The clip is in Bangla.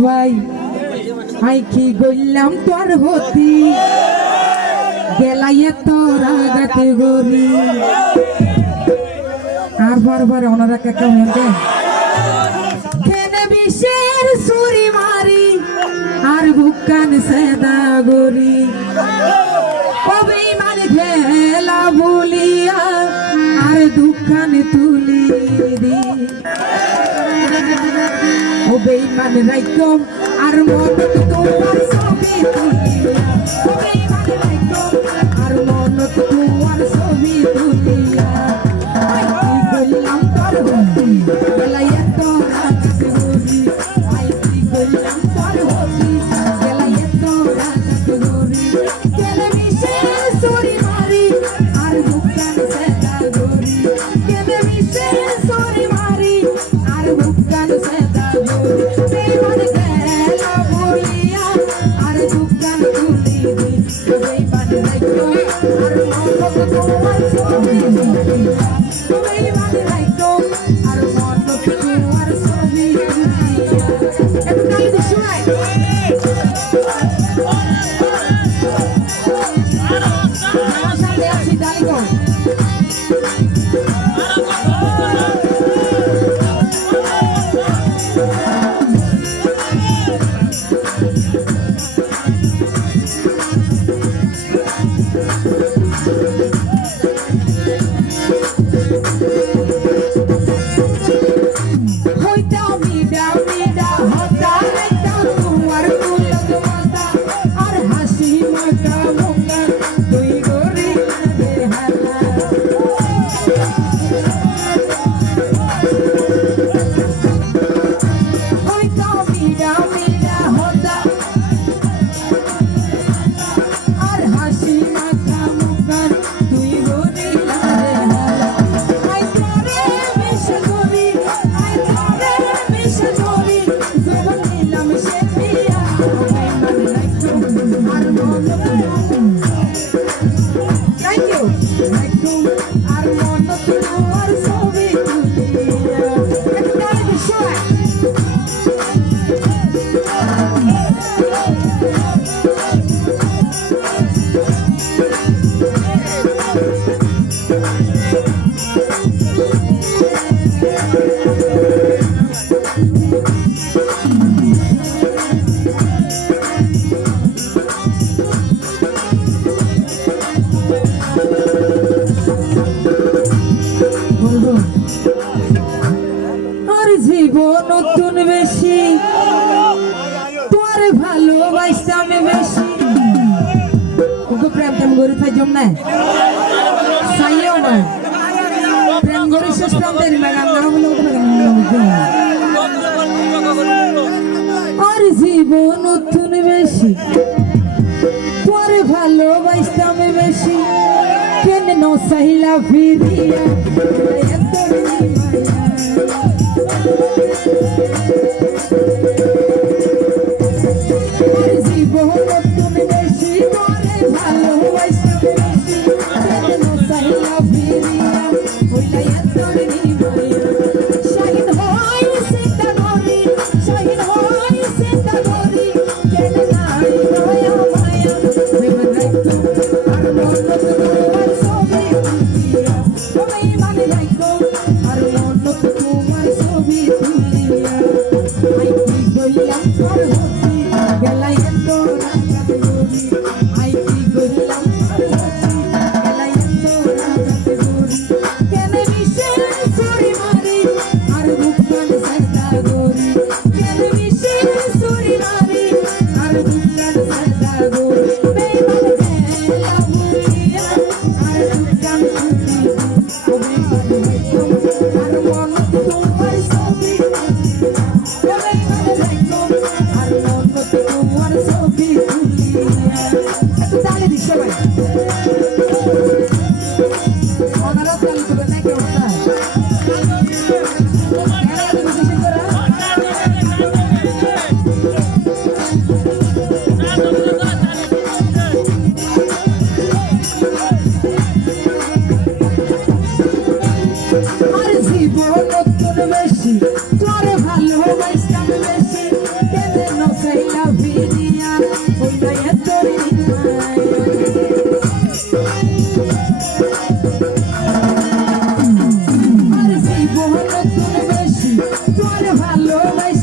ভাই আই কি গইলাম তোর হতি? গেলাইয়ে তো রাগাতে গরি আর বার বার ওনারা কে কে হয়েছে কেন বিশের সুরি মারি, আর বুকান সেদা গরি কবি মানে খেলা বলিয়া, আর দুঃখানে গান রাইতম আর মন তোমার ছবি তুলিয়া নতুন বেশি তোরে ভালোবাসতাম বেশি। ওকে প্রেম টেম করে না বিশেষ নাম দেন ম্যাডাম না হলে আর জীবন নতুন বেশি, পরে ভালোবাসতাম বেশি। কেন নসাইলা ফিরিয়া? Thank you. ভালোবাসি।